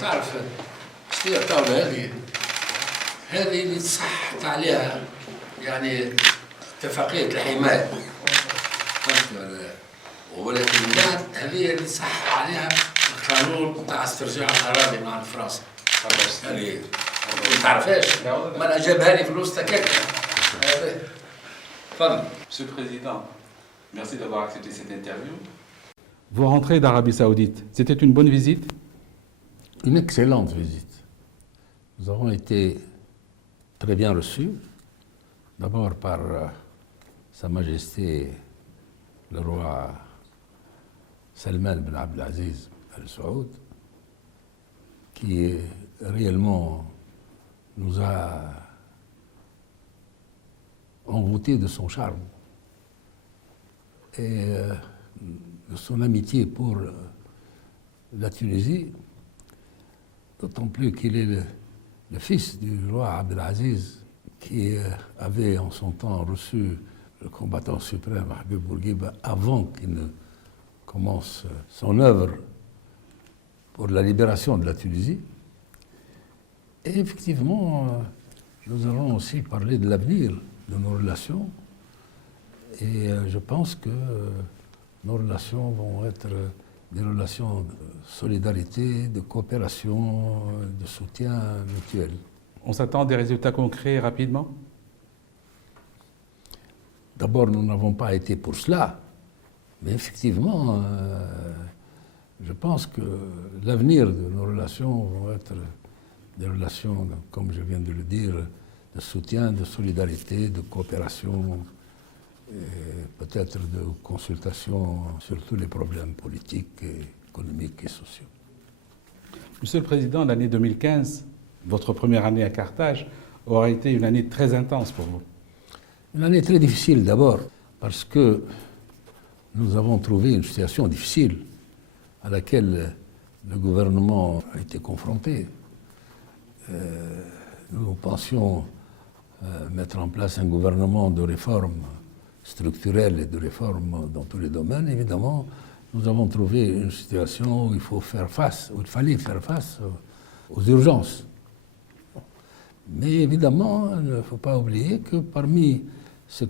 تعرف شنو هي الطاولة هذه اللي تصحت عليها يعني اتفاقية الحماية، فهمت ولا لا؟ ولكن من بعد هذه اللي صح عليها القانون تاع استرجاع الأراضي مع فرنسا. هذه ما تعرفهاش؟ ما أنا جابها لي في الوسط هكاك. تفضل. Monsieur le Président, merci d'avoir accepté cette interview. Vous rentrez d'Arabie Saoudite. C'était une bonne visite? Une excellente visite. Nous avons été très bien reçus, d'abord par Sa Majesté le roi Salman Ben Abdelaziz Al Saoud, qui réellement nous a envoûtés de son charme et de son amitié pour la Tunisie, d'autant plus qu'il est le fils du roi Abdelaziz qui avait en son temps reçu le combattant suprême Habib Bourguiba avant qu'il ne commence son œuvre pour la libération de la Tunisie. Et effectivement, nous allons aussi parler de l'avenir de nos relations. Et je pense que nos relations vont être des relations de solidarité, de coopération, de soutien mutuel. On s'attend à des résultats concrets rapidement? D'abord, nous n'avons pas été pour cela, mais effectivement, je pense que l'avenir de nos relations vont être des relations, comme je viens de le dire, de soutien, de solidarité, de coopération, et peut-être de consultation sur tous les problèmes politiques, et économiques et sociaux. Monsieur le Président, l'année 2015, votre première année à Carthage, aura été une année très intense pour vous. Une année très difficile d'abord, parce que nous avons trouvé une situation difficile à laquelle le gouvernement a été confronté. Nous pensions mettre en place un gouvernement de réformes structurelles et de réformes dans tous les domaines. Évidemment, nous avons trouvé une situation où il fallait faire face aux urgences. Mais évidemment, il ne faut pas oublier que parmi ce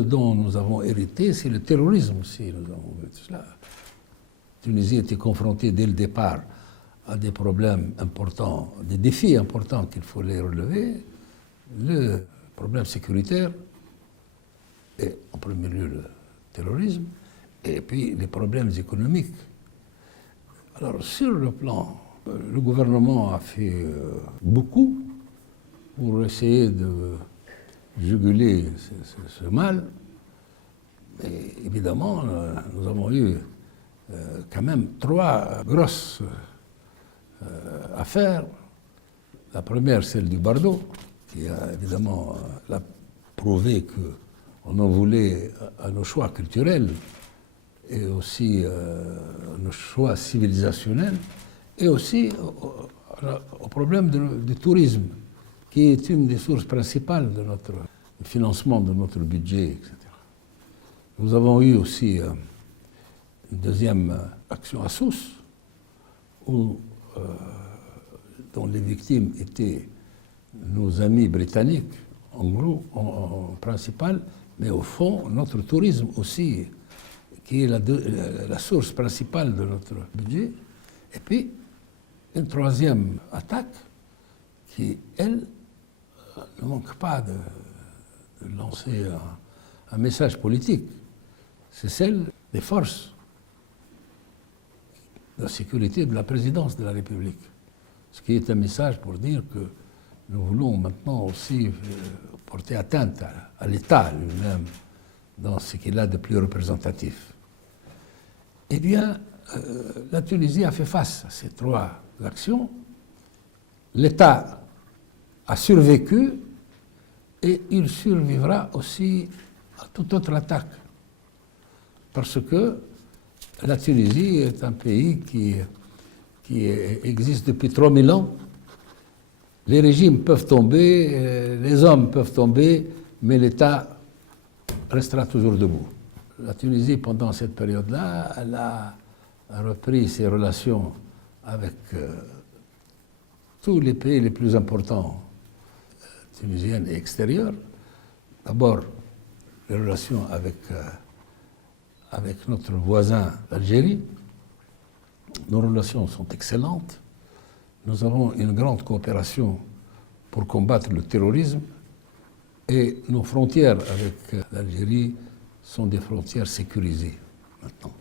dont nous avons hérité, c'est le terrorisme aussi. Nous avons vu cela. La Tunisie était confrontée dès le départ à des problèmes importants, des défis importants qu'il fallait relever. Le problème sécuritaire, et en premier lieu le terrorisme, et puis les problèmes économiques. Alors sur le plan, le gouvernement a fait beaucoup pour essayer de juguler ce mal. Mais évidemment, nous avons eu quand même trois grosses affaires. La première, celle du Bardo, qui a évidemment prouvé qu'on en voulait à nos choix culturels et aussi à nos choix civilisationnels, et aussi au problème du tourisme, qui est une des sources principales de notre financement de notre budget, etc. Nous avons eu aussi une deuxième action à Sousse, dont les victimes étaient nos amis britanniques, en gros, en principal, mais au fond, notre tourisme aussi, qui est la source principale de notre budget. Et puis, une troisième attaque, qui, elle, ne manque pas de lancer un message politique. C'est celle des forces de la sécurité de la présidence de la République. Ce qui est un message pour dire que nous voulons maintenant aussi porter atteinte à l'État lui-même dans ce qu'il a de plus représentatif. Eh bien, la Tunisie a fait face à ces trois actions. L'État a survécu et il survivra aussi à toute autre attaque. Parce que la Tunisie est un pays qui existe depuis 3000 ans. Les régimes peuvent tomber, les hommes peuvent tomber, mais l'État restera toujours debout. La Tunisie, pendant cette période-là, elle a a repris ses relations avec tous les pays les plus importants, tunisiens et extérieurs. D'abord, les relations avec notre voisin, l'Algérie. Nos relations sont excellentes. Nous avons une grande coopération pour combattre le terrorisme et nos frontières avec l'Algérie sont des frontières sécurisées maintenant.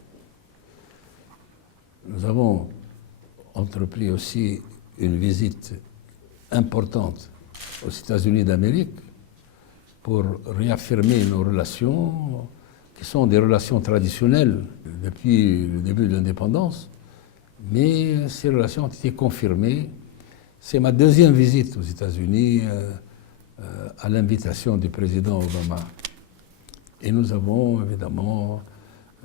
Nous avons entrepris aussi une visite importante aux États-Unis d'Amérique pour réaffirmer nos relations, qui sont des relations traditionnelles depuis le début de l'indépendance, mais ces relations ont été confirmées. C'est ma deuxième visite aux États-Unis à l'invitation du président Obama. Et nous avons évidemment,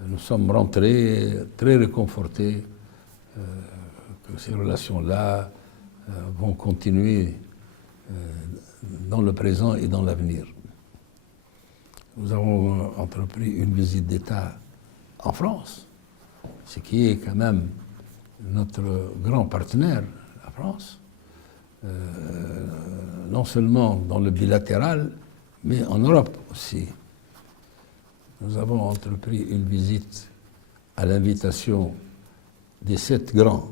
nous sommes rentrés très réconfortés que ces relations-là vont continuer dans le présent et dans l'avenir. Nous avons entrepris une visite d'État en France, ce qui est quand même notre grand partenaire, la France, non seulement dans le bilatéral, mais en Europe aussi. Nous avons entrepris une visite à l'invitation des 7 grands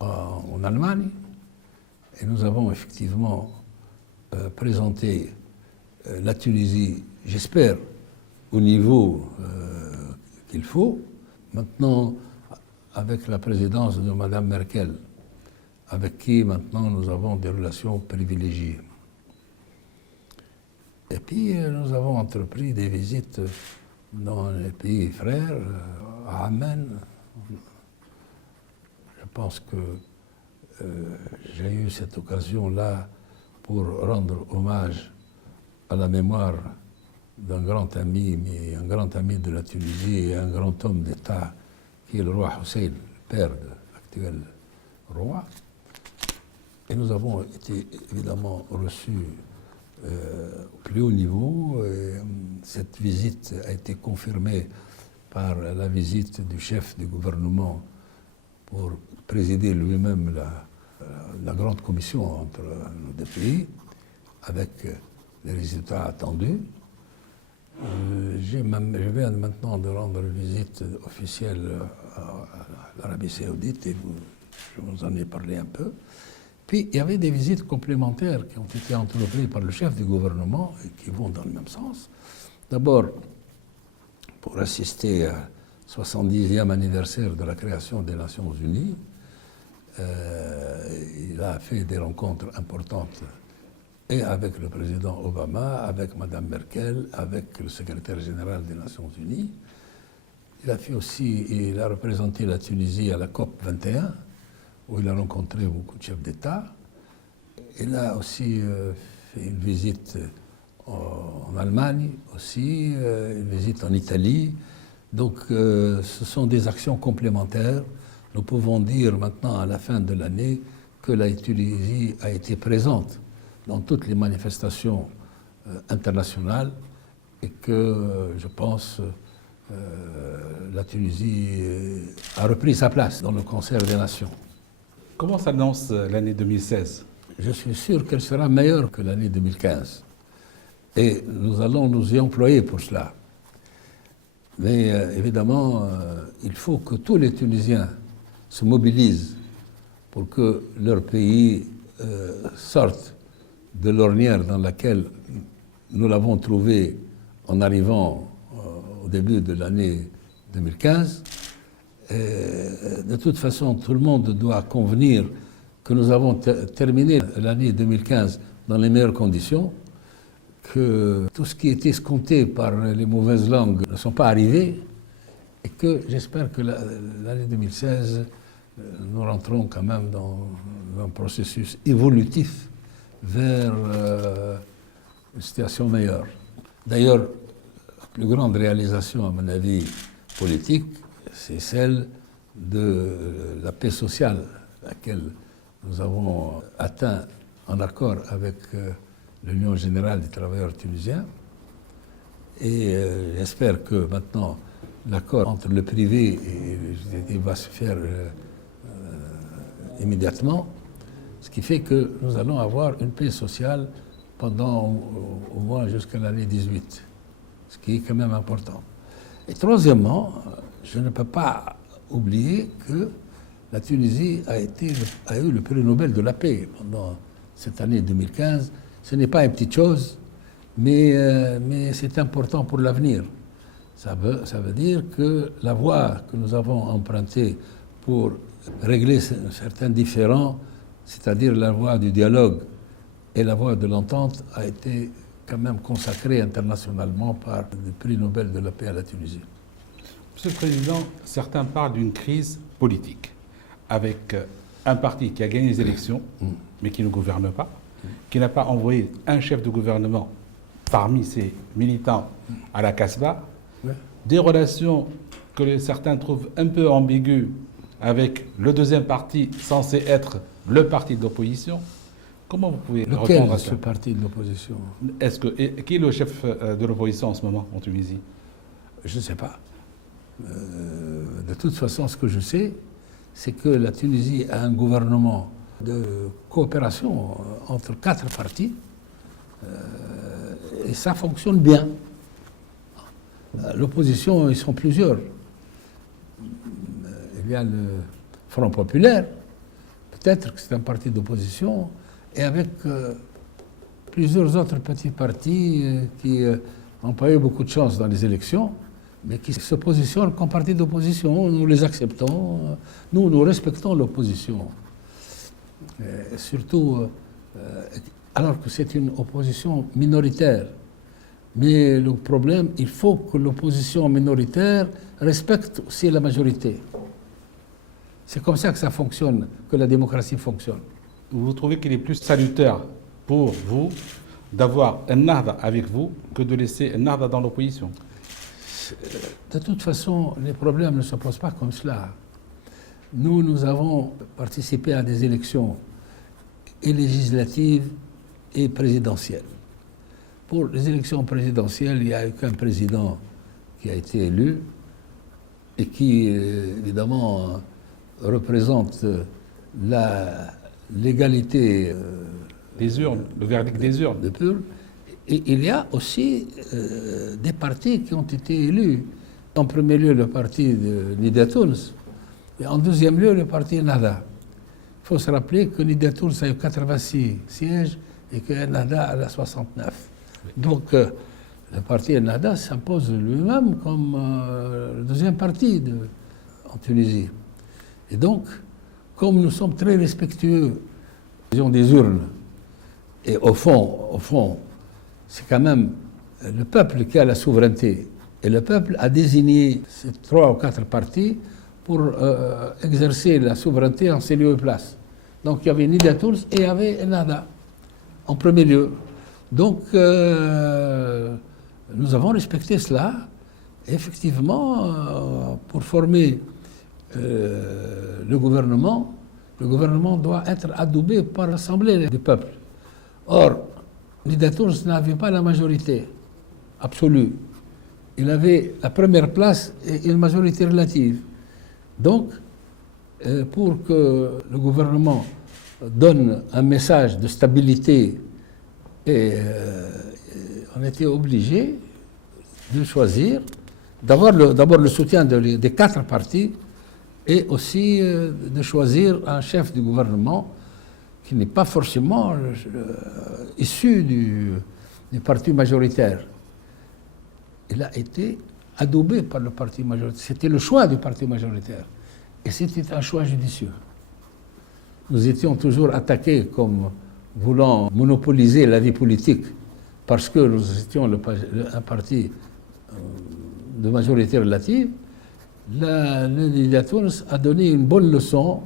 en Allemagne, et nous avons effectivement présenté la Tunisie, j'espère, au niveau qu'il faut. Maintenant, avec la présidence de Mme Merkel, avec qui maintenant nous avons des relations privilégiées. Et puis nous avons entrepris des visites dans les pays frères, à Amman. Je pense que j'ai eu cette occasion-là pour rendre hommage à la mémoire d'un grand ami, mais un grand ami de la Tunisie et un grand homme d'État, qui est le roi Hussein, le père de l'actuel roi. Et nous avons été évidemment reçus au plus haut niveau. Et cette visite a été confirmée par la visite du chef du gouvernement pour présider lui-même la grande commission entre nos deux pays, avec les résultats attendus. Je viens maintenant de rendre visite officielle à l'Arabie Saoudite et je vous en ai parlé un peu. Puis il y avait des visites complémentaires qui ont été entreprises par le chef du gouvernement et qui vont dans le même sens. D'abord, pour assister au 70e anniversaire de la création des Nations Unies, il a fait des rencontres importantes et avec le président Obama, avec Mme Merkel, avec le secrétaire général des Nations Unies. Il a représenté la Tunisie à la COP 21, où il a rencontré beaucoup de chefs d'État. Il a aussi fait une visite en Allemagne, aussi, une visite en Italie. Donc ce sont des actions complémentaires. Nous pouvons dire maintenant, à la fin de l'année, que la Tunisie a été présente dans toutes les manifestations internationales et que, je pense, la Tunisie a repris sa place dans le concert des nations. Comment s'annonce l'année 2016 ? Je suis sûr qu'elle sera meilleure que l'année 2015. Et nous allons nous y employer pour cela. Mais évidemment, il faut que tous les Tunisiens se mobilisent pour que leur pays sorte de l'ornière dans laquelle nous l'avons trouvé en arrivant au début de l'année 2015. De toute façon, tout le monde doit convenir que nous avons terminé l'année 2015 dans les meilleures conditions, que tout ce qui était escompté par les mauvaises langues ne sont pas arrivés, et que j'espère que l'année 2016, nous rentrons quand même dans un processus évolutif vers une situation meilleure. D'ailleurs, la plus grande réalisation, à mon avis, politique, c'est celle de la paix sociale, laquelle nous avons atteint en accord avec l'Union générale des travailleurs tunisiens. Et j'espère que maintenant, l'accord entre le privé et va se faire immédiatement, ce qui fait que nous allons avoir une paix sociale pendant au moins jusqu'à l'année 18, ce qui est quand même important. Et troisièmement, je ne peux pas oublier que la Tunisie a eu le prix Nobel de la paix pendant cette année 2015. Ce n'est pas une petite chose, mais c'est important pour l'avenir. Ça veut dire que la voie que nous avons empruntée pour régler certains différends, c'est-à-dire la voie du dialogue et la voie de l'entente, a été quand même consacrée internationalement par le prix Nobel de la paix à la Tunisie. Monsieur le Président, certains parlent d'une crise politique, avec un parti qui a gagné les élections, mais qui ne gouverne pas, qui n'a pas envoyé un chef de gouvernement parmi ses militants à la Casbah, des relations que certains trouvent un peu ambiguës avec le deuxième parti censé être le parti de l'opposition. Comment vous pouvez répondre à ça? Ce parti de l'opposition? Qui est le chef de l'opposition en ce moment en Tunisie? Je ne sais pas. De toute façon, ce que je sais, c'est que la Tunisie a un gouvernement de coopération entre 4 partis et ça fonctionne bien. L'opposition, ils sont plusieurs. Il y a le Front populaire, peut-être que c'est un parti d'opposition, et avec plusieurs autres petits partis qui n'ont pas eu beaucoup de chance dans les élections, mais qui se positionnent comme parti d'opposition. Nous les acceptons, nous respectons l'opposition. Surtout, alors que c'est une opposition minoritaire. Mais le problème, il faut que l'opposition minoritaire respecte aussi la majorité. C'est comme ça que ça fonctionne, que la démocratie fonctionne. Vous trouvez qu'il est plus salutaire pour vous d'avoir un Nahda avec vous que de laisser un Nahda dans l'opposition? De toute façon, les problèmes ne se posent pas comme cela. Nous avons participé à des élections et législatives et présidentielles. Pour les élections présidentielles, il n'y a eu qu'un président qui a été élu et qui, évidemment, représente l'égalité des urnes, le verdict des urnes. Et il y a aussi des partis qui ont été élus. En premier lieu, le parti de Nida Tounes, et en deuxième lieu, le parti Nahda. Il faut se rappeler que Nida Tounes a eu 86 sièges et que Nahda en a 69. Donc, le parti Nahda s'impose lui-même comme le deuxième parti en Tunisie. Et donc, comme nous sommes très respectueux des urnes, et au fond, c'est quand même le peuple qui a la souveraineté. Et le peuple a désigné ces 3 ou 4 partis pour exercer la souveraineté en ces lieux et places. Donc il y avait Nida Tounes et il y avait Nahda en premier lieu. Donc nous avons respecté cela. Et effectivement, pour former le gouvernement doit être adoubé par l'Assemblée du peuple. Or, Nida Tounes n'avait pas la majorité absolue. Il avait la première place et une majorité relative. Donc, pour que le gouvernement donne un message de stabilité, on était obligé de choisir, d'abord le soutien des 4 partis et aussi de choisir un chef du gouvernement qui n'est pas forcément issu du parti majoritaire. Il a été adoubé par le parti majoritaire. C'était le choix du parti majoritaire. Et c'était un choix judicieux. Nous étions toujours attaqués comme voulant monopoliser la vie politique parce que nous étions un parti de majorité relative. Le Nida Tounes a donné une bonne leçon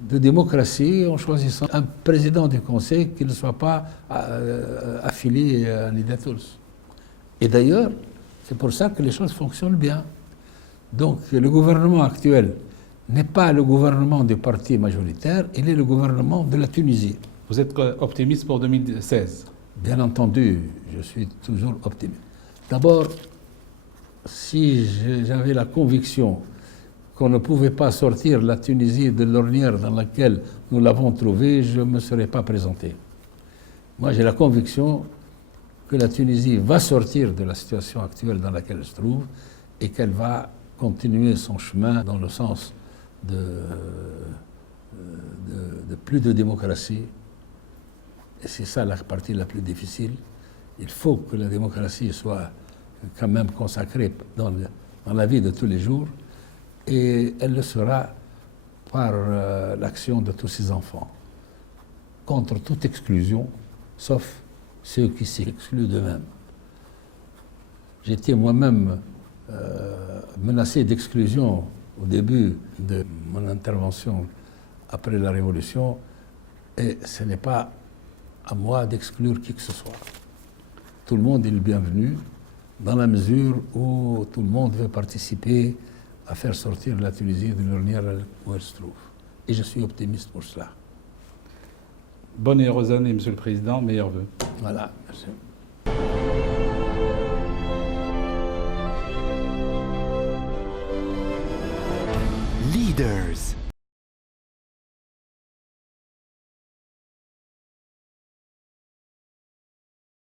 de démocratie en choisissant un président du Conseil qui ne soit pas affilié à Nida Tounes. Et d'ailleurs, c'est pour ça que les choses fonctionnent bien. Donc le gouvernement actuel n'est pas le gouvernement du parti majoritaire, il est le gouvernement de la Tunisie. Vous êtes optimiste pour 2016? Bien entendu, je suis toujours optimiste. D'abord, si j'avais la conviction qu'on ne pouvait pas sortir la Tunisie de l'ornière dans laquelle nous l'avons trouvée, je ne me serais pas présenté. Moi, j'ai la conviction que la Tunisie va sortir de la situation actuelle dans laquelle elle se trouve et qu'elle va continuer son chemin dans le sens de plus de démocratie. Et c'est ça la partie la plus difficile. Il faut que la démocratie soit quand même consacrée dans la vie de tous les jours, et elle le sera par l'action de tous ses enfants, contre toute exclusion, sauf ceux qui s'excluent d'eux-mêmes. J'étais moi-même menacé d'exclusion au début de mon intervention après la Révolution, et ce n'est pas à moi d'exclure qui que ce soit. Tout le monde est le bienvenu, dans la mesure où tout le monde veut participer à faire sortir la Tunisie de l'ornière où elle se trouve. Et je suis optimiste pour cela. Bonne et heureuse année, Monsieur le Président, meilleurs vœux. Voilà, merci. Leaders.